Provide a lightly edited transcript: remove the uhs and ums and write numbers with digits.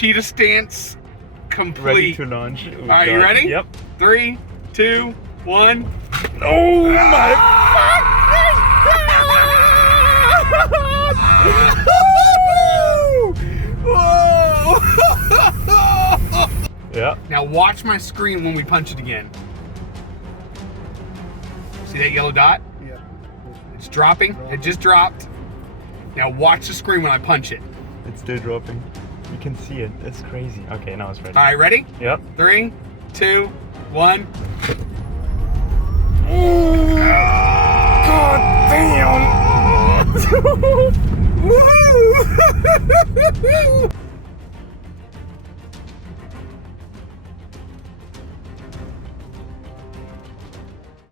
Cheetah stance complete. Ready to launch. Oh, all right, you ready? Yep. 3, 2, 1. Oh my Whoa! Yeah. Now watch my screen when we punch it again. See that yellow dot? Yeah. It's dropping. It just dropped. Now watch the screen when I punch it. It's still dropping. You can see it. It's crazy. Okay, now it's ready. All right, ready? Yep. 3, 2, 1. God damn! Woo!